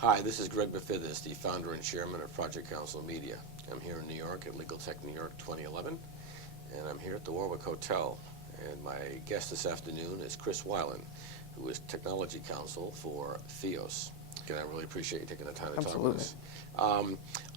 Hi, this is Greg Bufithis, the founder and chairman of Project Counsel Media. I'm here in New York at LegalTech New York 2011, and I'm here at the Warwick Hotel. And my guest this afternoon is Chris Wilen, who is technology counsel for Fios. And I really appreciate you taking the time to talk with us.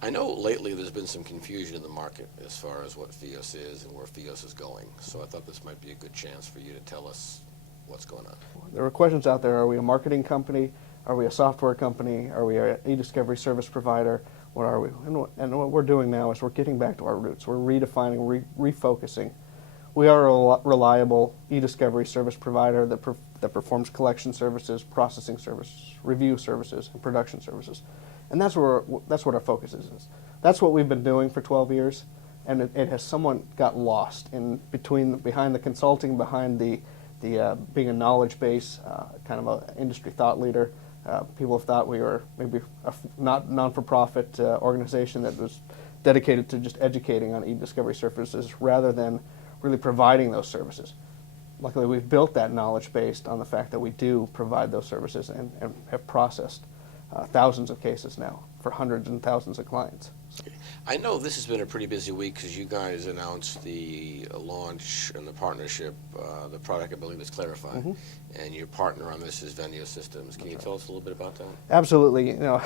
I know lately there's been some confusion in the market as far as what Fios is and where Fios is going. So I thought this might be a good chance for you to tell us what's going on. There are questions out there. Are we a marketing company? Are we a software company? Are we an e-discovery service provider? What are we? And what we're doing now is we're getting back to our roots. We're redefining, refocusing. We are a reliable e-discovery service provider that performs collection services, processing services, review services, and production services. And that's what our focus is. That's what we've been doing for 12 years, and it has somewhat got lost behind the consulting, behind the being a knowledge base, kind of an industry thought leader. People have thought we were maybe a non-for-profit organization that was dedicated to just educating on e-discovery services rather than really providing those services. Luckily, we've built that knowledge based on the fact that we do provide those services and have processed thousands of cases now for hundreds and thousands of clients. I know this has been a pretty busy week because you guys announced the launch and the partnership, the product I believe is Clarify, and your partner on this is Venio Systems. Can you tell us a little bit about that? Absolutely. You know,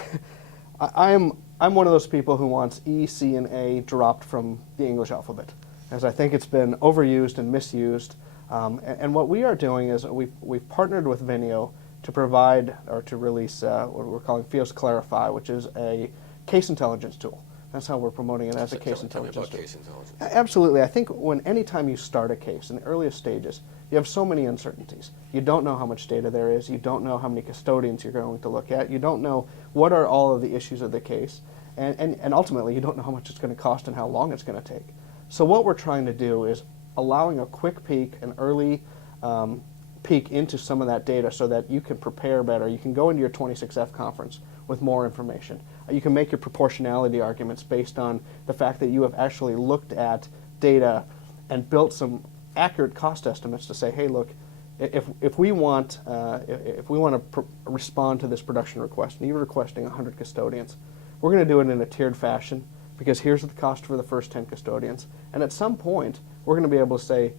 I'm one of those people who wants E, C, and A dropped from the English alphabet, as I think it's been overused and misused. And what we are doing is we've partnered with Venio to provide or to release what we're calling Fios Clarify, which is a case intelligence tool. That's how we're promoting it, as a case intelligence tool. Tell me about case intelligence. Absolutely. I think anytime you start a case in the earliest stages, you have so many uncertainties. You don't know how much data there is. You don't know how many custodians you're going to look at. You don't know what are all of the issues of the case. And ultimately, you don't know how much it's going to cost and how long it's going to take. So what we're trying to do is allowing a quick peek, an early peek into some of that data so that you can prepare better. You can go into your 26F conference with more information. You can make your proportionality arguments based on the fact that you have actually looked at data and built some accurate cost estimates to say, hey, look, if we want to respond to this production request, and you're requesting 100 custodians, we're going to do it in a tiered fashion because here's the cost for the first 10 custodians. And at some point, we're going to be able to say,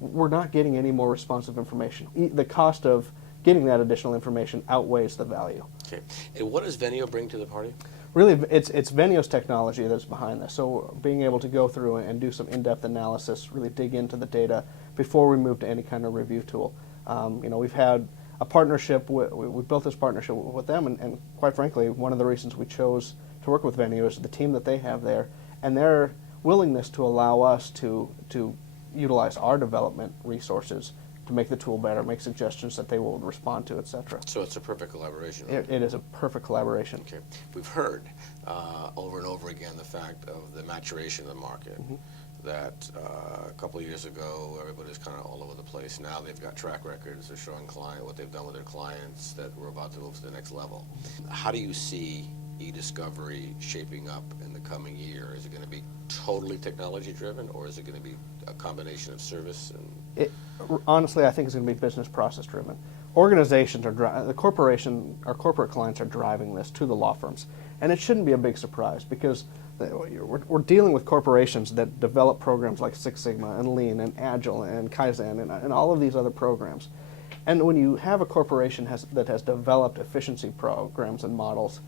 we're not getting any more responsive information. The cost of getting that additional information outweighs the value. Okay. And what does Venio bring to the party? Really, it's Venio's technology that's behind this. So being able to go through and do some in-depth analysis, really dig into the data before we move to any kind of review tool. You know, we've had a partnership. We built this partnership with them, and quite frankly, one of the reasons we chose to work with Venio is the team that they have there, and their willingness to allow us to utilize our development resources to make the tool better, make suggestions that they will respond to, etc. So it's a perfect collaboration. Right? It is a perfect collaboration. Okay. We've heard over and over again the fact of the maturation of the market, that a couple of years ago everybody was kind of all over the place. Now they've got track records. They're showing what they've done with their clients, that we're about to move to the next level. How do you see e-discovery shaping up in the coming year? Is it going to be totally technology driven, or is it going to be a combination of service and... Honestly, I think it's going to be business process driven. Organizations our corporate clients are driving this to the law firms, and it shouldn't be a big surprise because we're dealing with corporations that develop programs like Six Sigma and Lean and Agile and Kaizen and all of these other programs. And when you have a corporation that has developed efficiency programs and models,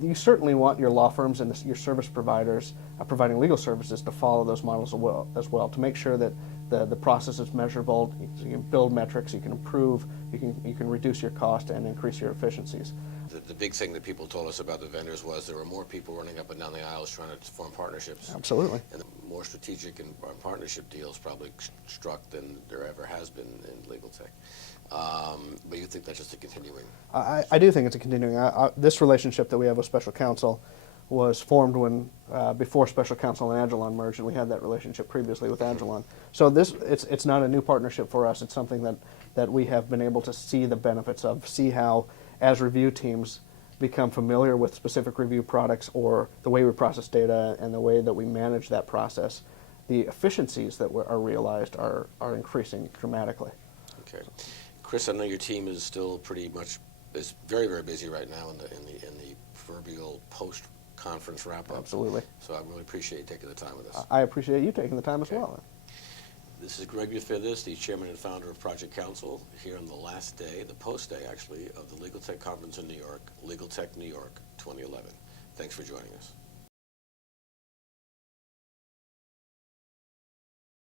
you certainly want your law firms and your service providers providing legal services to follow those models as well to make sure that the process is measurable. You can build metrics, you can improve, you can reduce your cost and increase your efficiencies. The big thing that people told us about the vendors was there were more people running up and down the aisles trying to form partnerships. Absolutely. And the more strategic and partnership deals probably struck than there ever has been in legal tech. But you think that's just a continuing? I do think it's a continuing. This relationship that we have with Special Counsel was formed when before Special Counsel and Agilon merged, and we had that relationship previously with Agilon. So it's not a new partnership for us. It's something that we have been able to see the benefits of, see how as review teams become familiar with specific review products or the way we process data and the way that we manage that process, the efficiencies that are realized are increasing dramatically. Okay. Chris, I know your team is still pretty much is very, very busy right now in the proverbial post-conference wrap-up. Absolutely. So I really appreciate you taking the time with us. I appreciate you taking the time as Okay. well. This is Gregory Bufithis, the chairman and founder of Project Counsel, here on the last day, the post-day actually, of the LegalTech conference in New York, LegalTech New York 2011. Thanks for joining us.